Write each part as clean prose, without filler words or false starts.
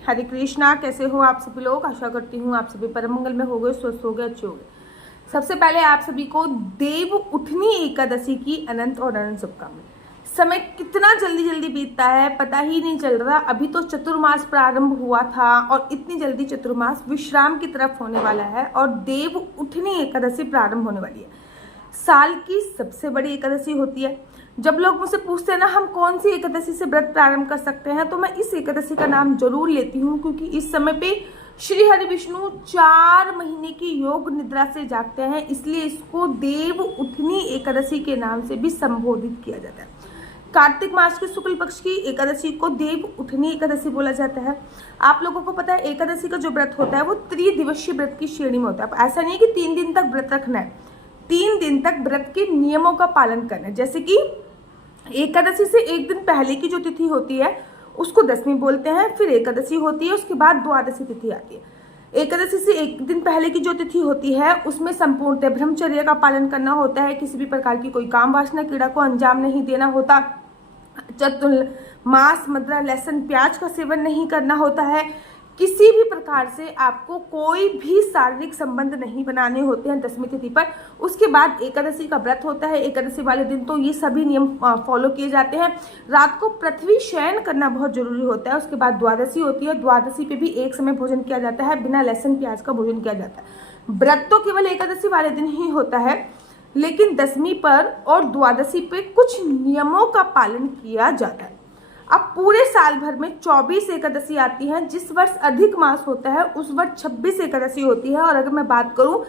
हरे कृष्णा। कैसे हो आप सभी लोग? आशा करती हूँ आप सभी परम मंगल में हो गए, स्वस्थ हो गए, अच्छे हो गए। सबसे पहले आप सभी को देव उठनी एकादशी की अनंत और अनंत शुभकामनाएं। समय कितना जल्दी जल्दी बीतता है पता ही नहीं चल रहा। अभी तो चतुर्मास प्रारंभ हुआ था और इतनी जल्दी चतुर्मास विश्राम की तरफ होने वाला है और देव उठनी एकादशी प्रारंभ होने वाली है। साल की सबसे बड़ी एकादशी होती है। जब लोग मुझसे पूछते हैं ना हम कौन सी एकादशी से व्रत प्रारंभ कर सकते हैं, तो मैं इस एकादशी का नाम जरूर लेती हूँ, क्योंकि इस समय पे श्री हरि विष्णु 4 महीने की योग निद्रा से जागते हैं, इसलिए इसको देव उठनी एकादशी के नाम से भी संबोधित किया जाता है। कार्तिक मास के शुक्ल पक्ष की एकादशी को देव उठनी एकादशी बोला जाता है। आप लोगों को पता है एकादशी का जो व्रत होता है वो त्रिदिवसीय व्रत की श्रेणी में होता है। ऐसा नहीं है कि 3 दिन तक व्रत रखना है, 3 दिन तक व्रत के नियमों का पालन करना है। जैसे कि एकादशी से एक दिन पहले की जो तिथि होती है उसको दशमी बोलते हैं, फिर एकादशी होती है, उसके बाद द्वादशी तिथि आती है। एकादशी से एक दिन पहले की जो तिथि होती है उसमें संपूर्णतः ब्रह्मचर्य का पालन करना होता है, किसी भी प्रकार की कोई काम वासना क्रीड़ा को अंजाम नहीं देना होता, मांस मदिरा लहसुन प्याज का सेवन नहीं करना होता है, किसी भी प्रकार से आपको कोई भी शारीरिक संबंध नहीं बनाने होते हैं दशमी तिथि पर। उसके बाद एकादशी का व्रत होता है। एकादशी वाले दिन तो ये सभी नियम फॉलो किए जाते हैं। रात को पृथ्वी शयन करना बहुत जरूरी होता है। उसके बाद द्वादशी होती है, द्वादशी पे भी एक समय भोजन किया जाता है, बिना लहसुन प्याज का भोजन किया जाता है। व्रत तो केवल एकादशी वाले दिन ही होता है, लेकिन दशमी पर और द्वादशी पे कुछ नियमों का पालन किया जाता है। अब पूरे साल भर में 24 एकादशी आती हैं। जिस वर्ष अधिक मास होता है उस वर्ष 26 एकादशी होती है। और अगर मैं बात करूं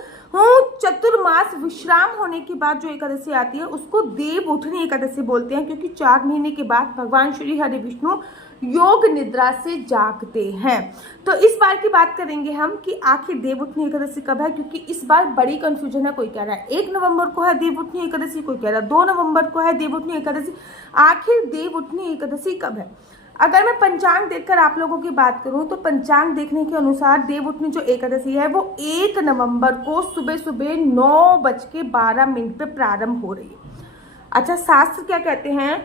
चतुर्मास विश्राम होने के बाद जो एकादशी आती है उसको देव उठनी एकादशी बोलते हैं, क्योंकि 4 महीने के बाद भगवान श्री हरि विष्णु योग निद्रा से जागते हैं। तो इस बार की बात करेंगे हम कि आखिर देव उठनी एकादशी कब है, क्योंकि इस बार बड़ी कंफ्यूजन है। कोई कह रहा है 1 नवंबर को है देव उठनी एकादशी, कोई कह रहा है 2 नवंबर को है देव उठनी एकादशी। आखिर देव उठनी एकादशी कब है? अगर मैं पंचांग देखकर आप लोगों की बात करूं तो पंचांग देखने के अनुसार देव उठनी जो एकादशी है वो 1 नवंबर को सुबह सुबह 9:12 पे प्रारंभ हो रही है। अच्छा, शास्त्र क्या कहते हैं?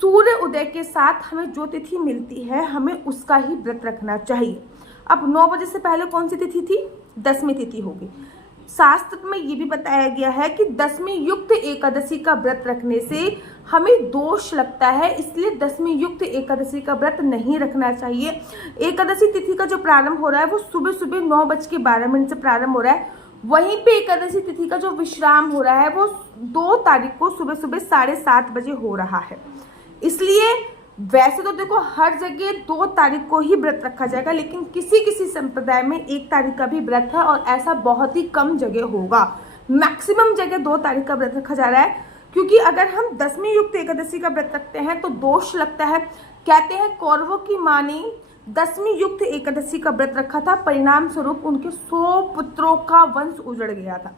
सूर्य उदय के साथ हमें जो तिथि मिलती है हमें उसका ही व्रत रखना चाहिए। अब 9 बजे से पहले कौन सी तिथि थी? दशमी तिथि होगी। शास्त्र में ये भी बताया गया है कि दशमी युक्त एकादशी का व्रत रखने से हमें दोष लगता है, इसलिए दशमी युक्त एकादशी का व्रत नहीं रखना चाहिए। एकादशी तिथि का जो प्रारंभ हो रहा है वो सुबह सुबह 9:12 से प्रारंभ हो रहा है। वहीं पे एकादशी तिथि का जो विश्राम हो रहा है वो 2 तारीख को सुबह सुबह 7:30 बजे हो रहा है। इसलिए वैसे तो देखो हर जगह 2 तारीख को ही व्रत रखा जाएगा, लेकिन किसी किसी संप्रदाय में 1 तारीख का भी व्रत है और ऐसा बहुत ही कम जगह होगा। मैक्सिमम जगह 2 तारीख का व्रत रखा जा रहा है, क्योंकि अगर हम दशमी युक्त एकादशी का व्रत रखते हैं तो दोष लगता है। कहते हैं कौरवों की मां ने दशमी युक्त एकादशी का व्रत रखा था, परिणाम स्वरूप उनके 100 पुत्रों का वंश उजड़ गया था।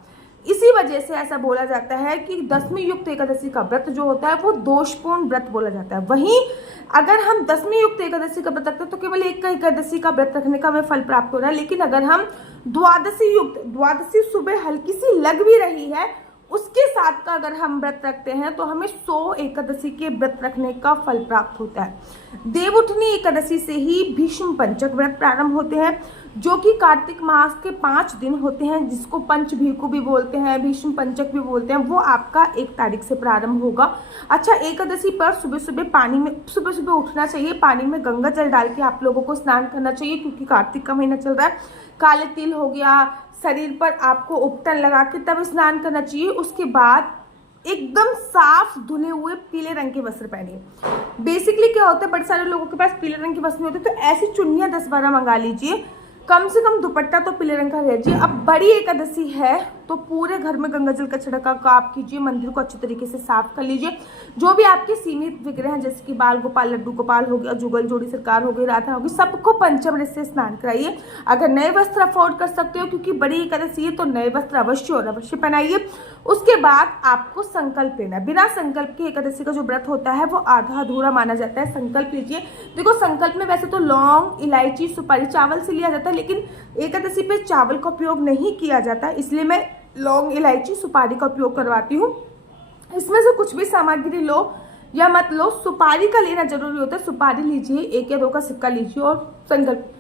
इसी वजह से ऐसा बोला जाता है कि दशमी युक्त एकादशी का व्रत जो होता है वो दोषपूर्ण व्रत बोला जाता है। वहीं अगर हम दशमी युक्त एकादशी का व्रत रखते हैं तो केवल एक एकादशी का व्रत रखने का हमें फल प्राप्त हो रहा है, लेकिन अगर हम द्वादशी युक्त, द्वादशी सुबह हल्की सी लग भी रही है उसके साथ का अगर हम व्रत रखते हैं तो हमें 100 एकादशी के व्रत रखने का फल प्राप्त होता है। देव उठनी एकादशी से ही भीष्म पंचक व्रत प्रारंभ होते हैं, जो कि कार्तिक मास के 5 दिन होते हैं, जिसको पंच भीकु भी बोलते हैं, भीष्म पंचक भी बोलते हैं। वो आपका 1 तारीख से प्रारंभ होगा। अच्छा, एकादशी पर सुबह सुबह उठना चाहिए, पानी में गंगा जल डाल के आप लोगों को स्नान करना चाहिए, क्योंकि कार्तिक का महीना चल रहा है। काले तिल हो गया, शरीर पर आपको उपटन लगा के तब स्नान करना चाहिए। उसके बाद एकदम साफ धुले हुए पीले रंग के वस्त्र पहनिए। बेसिकली क्या होता है, बड़े सारे लोगों के पास पीले रंग के वस्त्र नहीं होते, तो ऐसी चुन्नियाँ 10-12 मंगा लीजिए। कम से कम दुपट्टा तो पीले रंग का लीजिए। अब बड़ी एकादशी है तो पूरे घर में गंगा जल का छिड़काव आप कीजिए, मंदिर को अच्छी तरीके से साफ कर लीजिए। जो भी आपके सीमित विग्रह हैं जैसे कि बाल गोपाल, लड्डू गोपाल हो गया, जुगल जोड़ी सरकार हो गई, राधा होगी, सबको पंचामृत से स्नान कराइए। अगर नए वस्त्र अफोर्ड कर सकते हो, क्योंकि बड़ी एकादशी है, तो नए वस्त्र अवश्य और अवश्य पहनाइए। उसके बाद आपको संकल्प लेना है। बिना संकल्प के एकादशी का जो व्रत होता है वो आधा अधूरा माना जाता है। संकल्प लीजिए। देखो, संकल्प में वैसे तो लौंग, इलायची, सुपारी चावल से लिया जाता है, लेकिन एकादशी पे चावल का उपयोग नहीं किया जाता, इसलिए मैं लौंग, इलायची, सुपारी का उपयोग करवाती हूँ। इसमें से कुछ भी सामग्री लो, या मत लो, सुपारी का लेना जरूरी होता है। सुपारी लीजिए, 1 या 2 का सिक्का लीजिए और संकल्प,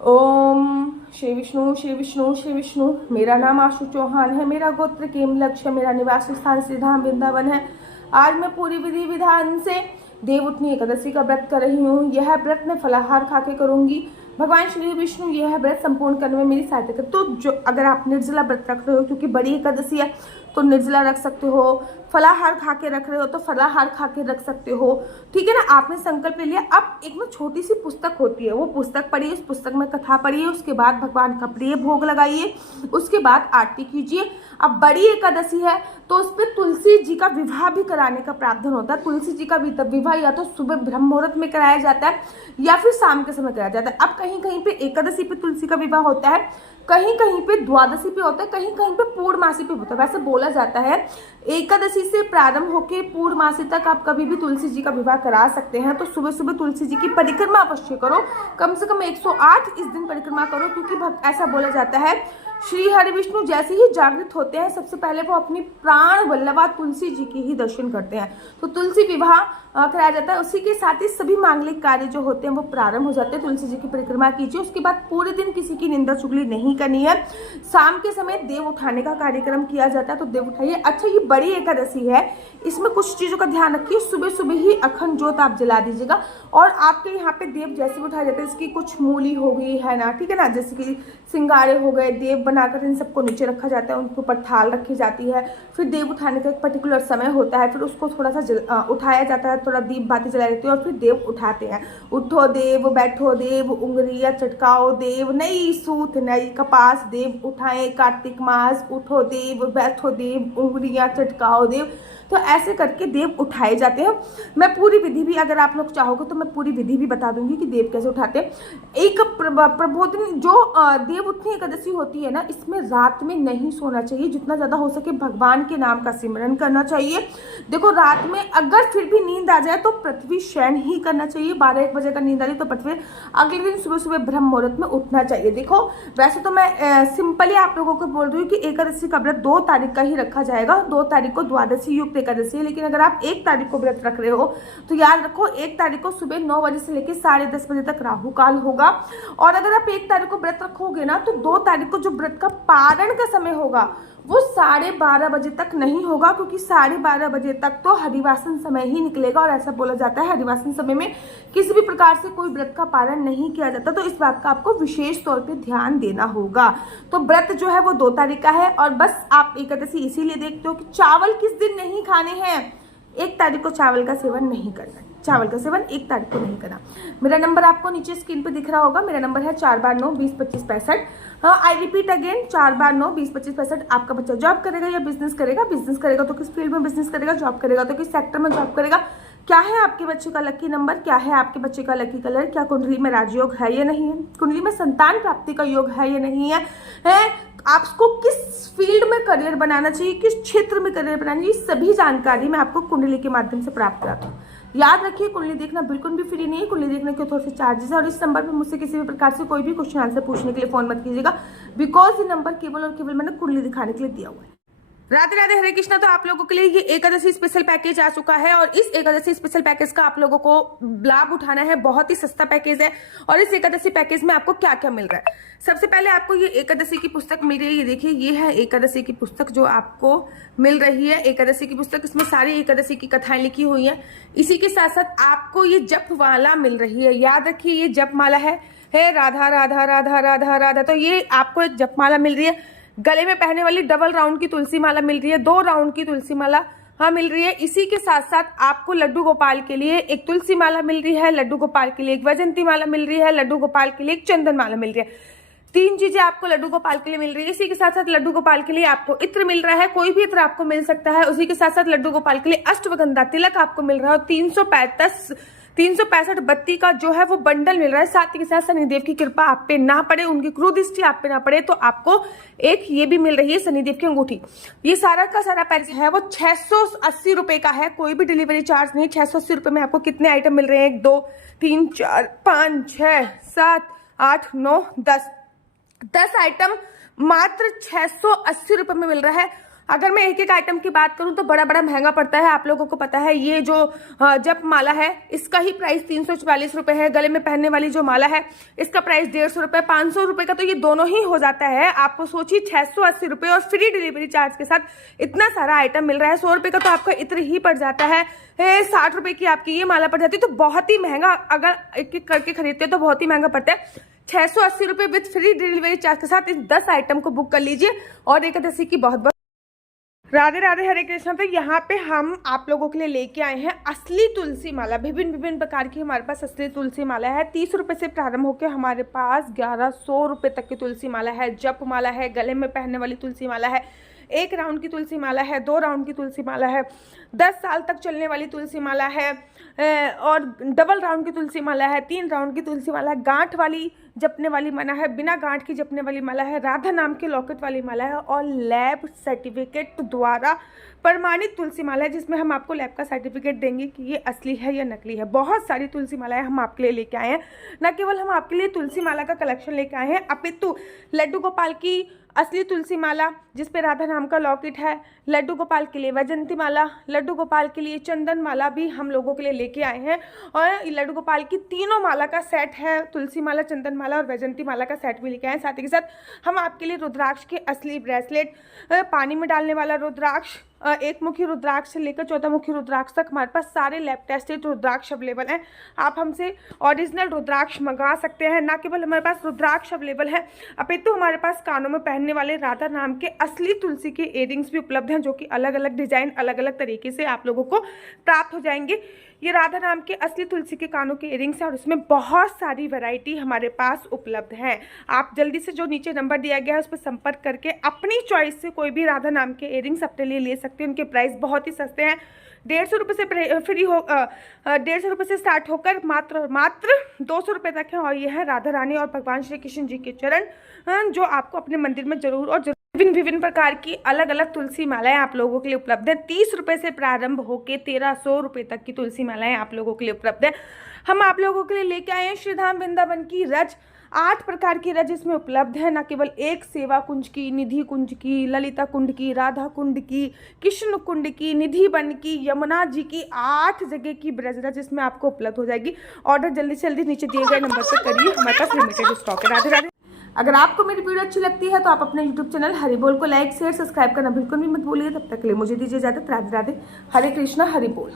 ओम श्री विष्णु श्री विष्णु श्री विष्णु। मेरा नाम आशु चौहान है, मेरा गोत्र केमलक्ष है, मेरा निवास स्थान श्रीधाम वृंदावन है। आज मैं पूरी विधि विधान से देवउठनी एकादशी का व्रत कर रही हूँ। यह व्रत मैं फलाहार खा के करूंगी। भगवान श्री विष्णु यह व्रत संपूर्ण करने में मेरी सहायता कर। तो जो अगर आप निर्जला व्रत रख रहे हो, क्योंकि बड़ी एकादशी है तो निर्जला रख सकते हो, फलाहार खा के रख रहे हो तो फलाहार खा के रख सकते हो, ठीक है ना। आपने संकल्प ले लिया। अब एक ना छोटी सी पुस्तक होती है, वो पुस्तक पढ़िए, उस पुस्तक में कथा पढ़िए, उसके बाद भगवान का प्रिय भोग लगाइए, उसके बाद आरती कीजिए। अब बड़ी एकादशी है तो उस पर तुलसी जी का विवाह भी कराने का प्रावधान होता है। तुलसी जी का विवाह या तो सुबह ब्रह्म मुहूर्त में कराया जाता है या फिर शाम के समय कराया जाता है। अब कहीं कहीं पे एकादशी पे तुलसी का विवाह होता है, कहीं कहीं पे द्वादशी पे होता है, कहीं कहीं पे पूर्णमासी पे होता है। वैसे बोला जाता है एकादशी से प्रारंभ होकर पूर्णमासी तक आप कभी भी तुलसी जी का विवाह करा सकते हैं। तो सुबह सुबह तुलसी जी की परिक्रमा अवश्य करो, कम से कम 108 इस दिन परिक्रमा करो, क्योंकि ऐसा बोला जाता है श्री हरि विष्णु जैसे ही जागृत होते हैं सबसे पहले वो अपनी प्राण वल्लभा तुलसी जी की ही दर्शन करते हैं। तो तुलसी विवाह कराया जाता है। उसी के साथ ही सभी मांगलिक कार्य जो होते हैं वो प्रारंभ हो जाते हैं। तुलसी जी की परिक्रमा कीजिए। उसके बाद पूरे दिन किसी की निंदा चुगली नहीं करनी है। शाम के समय देव उठाने का कार्यक्रम किया जाता है, तो देव उठाइए। अच्छा, ये बड़ी एकादशी है, इसमें कुछ चीजों का ध्यान रखिए। सुबह सुबह ही अखंड ज्योत आप जला दीजिएगा। और आपके यहाँ पे देव जैसे उठाए जाते हैं, इसकी कुछ मूली हो गई है ना, ठीक है ना, जैसे कि सिंगारे हो गए, देव बनाकर इन सबको नीचे रखा जाता है, उनके ऊपर थाल रखी जाती है। फिर देव उठाने का एक पर्टिकुलर समय होता है, फिर उसको थोड़ा सा उठाया जाता है, थोड़ा दीप बाती जलाई जाती है और फिर देव उठाते हैं। उठो देव, बैठो देव, उंगलियां चटकाओ देव, नई सूत नई कपास देव उठाए कार्तिक मास। उठो देव, बैठो देव, उंगलियां चटकाओ देव। तो ऐसे करके देव उठाए जाते हैं। मैं पूरी विधि भी, अगर आप लोग चाहोगे तो मैं पूरी विधि भी बता दूंगी कि देव कैसे उठाते हैं। एक प्रबोधन जो देव उठनी एकादशी होती है ना, इसमें रात में नहीं सोना चाहिए। जितना ज़्यादा हो सके भगवान के नाम का सिमरन करना चाहिए। देखो, रात में अगर फिर भी नींद आ जाए तो पृथ्वी शयन ही करना चाहिए। 12-1 बजे का नींद आ रही तो पृथ्वी अगले दिन सुबह सुबह ब्रह्म मुहूर्त में उठना चाहिए। देखो, वैसे तो मैं सिंपली आप लोगों को बोल रही हूँ कि एकादशी का व्रत 2 तारीख का ही रखा जाएगा। 2 तारीख को द्वादशी युक्त एकादशी है, लेकिन अगर आप 1 तारीख को व्रत रख रहे हो तो याद रखो 1 तारीख को सुबह 9 बजे से लेकर 10:30 बजे तक राहु काल होगा। और अगर आप 1 तारीख को व्रत रखोगे ना तो 2 तारीख को जो व्रत का पारण का समय होगा वो 12:30 बजे तक नहीं होगा, क्योंकि 12:30 बजे तक तो हरिवासन समय ही निकलेगा। और ऐसा बोला जाता है हरिवासन समय में किसी भी प्रकार से कोई व्रत का पारण नहीं किया जाता। तो इस बात का आपको विशेष तौर पे ध्यान देना होगा। तो व्रत जो है वो 2 तारीख का है। और बस आप एकादशी इसीलिए देखते हो कि चावल किस दिन नहीं खाने हैं। 1 तारीख को चावल का सेवन नहीं करना। चावल का सेवन 1 तारीख को नहीं करना। मेरा नंबर आपको नीचे स्क्रीन पे दिख रहा होगा। मेरा नंबर है 4/9-20-25-65। हाँ, आई रिपीट अगेन, 4/9-20-25-65। आपका बच्चा जॉब करेगा या बिजनेस करेगा? बिजनेस करेगा तो किस फील्ड में बिजनेस करेगा? जॉब करेगा तो किस सेक्टर में जॉब करेगा? क्या है आपके बच्चे का लकी नंबर? क्या है आपके बच्चे का लकी कलर? क्या कुंडली में राजयोग है या नहीं है? कुंडली में संतान प्राप्ति का योग है या नहीं है? आपको किस फील्ड में करियर बनाना चाहिए, किस क्षेत्र में करियर बनाना चाहिए, सभी जानकारी मैं आपको कुंडली के माध्यम से प्राप्त कराता हूँ। याद रखिए, कुंडली देखना बिल्कुल भी फ्री नहीं है। कुंडली देखने के थोड़े से चार्जेस है। और इस नंबर पर मुझसे किसी भी प्रकार से कोई भी क्वेश्चन आंसर पूछने के लिए फोन मत कीजिएगा, बिकॉज ये नंबर केवल और केवल मैंने कुंडली दिखाने के लिए दिया हुआ है। राधे राधे, हरे कृष्णा। तो आप लोगों के लिए ये एकादशी स्पेशल पैकेज आ चुका है और इस एकादशी स्पेशल पैकेज का आप लोगों को लाभ उठाना है। बहुत ही सस्ता पैकेज है। और इस एकादशी पैकेज में आपको क्या क्या मिल रहा है? सबसे पहले आपको ये एकादशी की पुस्तक मिल रही है। ये देखिए, ये है एकादशी की पुस्तक जो आपको मिल रही है। एकादशी की पुस्तक, इसमें सारी एकादशी की कथाएं लिखी हुई हैं। इसी के साथ साथ आपको ये जप माला मिल रही है। याद रखिए, ये जप माला है राधा राधा राधा राधा राधा। तो ये आपको एक जप माला मिल रही है। गले में पहनने वाली डबल राउंड की तुलसी माला मिल रही है। 2 राउंड की तुलसी माला हाँ मिल रही है। इसी के साथ साथ आपको लड्डू गोपाल के लिए एक तुलसी माला मिल रही है, लड्डू गोपाल के लिए एक वैजंती माला मिल रही है, लड्डू गोपाल के लिए एक चंदन माला मिल रही है। 3 चीजें आपको लड्डू गोपाल के लिए मिल रही है। इसी के साथ साथ लड्डू गोपाल के लिए आपको इत्र मिल रहा है, कोई भी इत्र आपको मिल सकता है। उसी के साथ साथ लड्डू गोपाल के लिए अष्टगंधा तिलक आपको मिल रहा है। 365 बत्ती का जो है वो बंडल मिल रहा है। साथ ही के साथ शनिदेव की कृपा आप पे ना पड़े, उनकी क्रूर दृष्टि आप पे ना पड़े, तो आपको एक ये भी मिल रही है शनिदेव की अंगूठी। ये सारा का सारा पैकेज है वो 680 रुपए का है। कोई भी डिलीवरी चार्ज नहीं। 680 रुपए में आपको कितने आइटम मिल रहे हैं? 1 2 3 4 5 6 7 8 9 10 आइटम मात्र 680 रुपए में मिल रहा है। अगर मैं एक एक आइटम की बात करूं तो बड़ा बड़ा महंगा पड़ता है। आप लोगों को पता है ये जो जप माला है इसका ही प्राइस 344 रुपए है। गले में पहनने वाली जो माला है इसका प्राइस 150 रुपए, 500 रुपए का तो ये दोनों ही हो जाता है। आपको सोचिए 680 रुपए और फ्री डिलीवरी चार्ज के साथ इतना सारा आइटम मिल रहा है। 100 रुपए का तो आपका इतना ही पड़ जाता है। 60 रुपए की आपकी ये माला पड़ जाती है, तो बहुत ही महंगा। अगर एक एक करके खरीदते हो तो बहुत ही महंगा पड़ता है। 680 रुपए विद फ्री डिलीवरी चार्ज के साथ इन 10 आइटम को बुक कर लीजिए। और एकादशी की बहुत बहुत राधे राधे, हरे कृष्णा। तो यहाँ पे हम आप लोगों के लिए लेके आए हैं असली तुलसी माला। विभिन्न विभिन्न प्रकार की हमारे पास असली तुलसी माला है। 30 रुपए से प्रारंभ होकर हमारे पास 1100 रुपए तक की तुलसी माला है। जप माला है, गले में पहनने वाली तुलसी माला है, 1 राउंड की तुलसी माला है, 2 राउंड की तुलसी माला है, 10 साल तक चलने वाली तुलसी माला है, और डबल राउंड की तुलसी माला है, 3 राउंड की तुलसी माला है, गांठ वाली जपने वाली माला है, बिना गांठ की जपने वाली माला है, राधा नाम के लॉकेट वाली माला है, और लैब सर्टिफिकेट द्वारा प्रमाणित तुलसी माला है, जिसमें हम आपको लैब का सर्टिफिकेट देंगे कि ये असली है या नकली है। बहुत सारी तुलसी मालाएं हम आपके लिए लेके आए हैं। न केवल हम आपके लिए तुलसी माला का कलेक्शन लेके आए हैं, अपितु लड्डू गोपाल की असली तुलसी माला जिसपे राधा नाम का लॉकेट है, लड्डू गोपाल के लिए वैजंती माला, लड्डू गोपाल के लिए चंदन माला भी हम लोगों के लिए लेके आए हैं। और लड्डू गोपाल की तीनों माला का सेट है, तुलसी माला, चंदन माला और वैजंती माला का सेट भी लेके आए हैं। साथ ही के साथ हम आपके लिए रुद्राक्ष के असली ब्रेसलेट, पानी में डालने वाला रुद्राक्ष, 1 मुखी रुद्राक्ष से लेकर 14 मुखी रुद्राक्ष तक हमारे पास सारे लैब टेस्टेड रुद्राक्ष अवेलेबल हैं। आप हमसे ओरिजिनल रुद्राक्ष मंगा सकते हैं। ना केवल हमारे पास रुद्राक्ष अवेलेबल है, अपितु हमारे पास कानों में पहनने वाले राधा नाम के असली तुलसी के इयरिंग्स भी उपलब्ध हैं, जो कि अलग अलग डिजाइन, अलग अलग तरीके से आप लोगों को प्राप्त हो जाएंगे। ये राधा नाम के असली तुलसी के कानों के इयरिंग्स हैं और उसमें बहुत सारी वैरायटी हमारे पास उपलब्ध है। आप जल्दी से जो नीचे नंबर दिया गया है उस पर संपर्क करके अपनी चॉइस से कोई भी राधा नाम के इयरिंग्स अपने लिए ले सकते हैं। उनके प्राइस बहुत ही सस्ते हैं। 150 रुपये से फ्री हो 150 रुपये से स्टार्ट होकर मात्र 200 रुपये तक है। और यह है राधा रानी और भगवान श्री कृष्ण जी के चरण, जो आपको अपने मंदिर में जरूर और जरूर विभिन्न प्रकार की अलग अलग तुलसी मालाएं आप लोगों के लिए उपलब्ध है। 30 रुपये से प्रारंभ होकर 1300 रुपये तक की तुलसी मालाएं आप लोगों के लिए उपलब्ध है। हम आप लोगों के लिए लेके आए हैं श्रीधाम वृंदावन की रज, 8 प्रकार की रज इसमें उपलब्ध है। न केवल एक सेवा कुंज की, निधि कुंज की, ललिता कुंड की, राधा कुंड की, कृष्ण कुंड की, निधि वन की, यमुना जी की, 8 जगह की ब्रज रज इसमें आपको उपलब्ध हो जाएगी। ऑर्डर जल्दी से जल्दी नीचे दिए गए नंबर पर करिए, हमारे पास लिमिटेड स्टॉक है। राधे राधे। अगर आपको मेरी वीडियो अच्छी लगती है तो आप अपने YouTube चैनल हरि बोल को लाइक, शेयर, सब्सक्राइब करना बिल्कुल भी मत भूलिए। तब तक के लिए मुझे दीजिए इजाजत। राधे राधे, हरे कृष्णा, हरि बोल।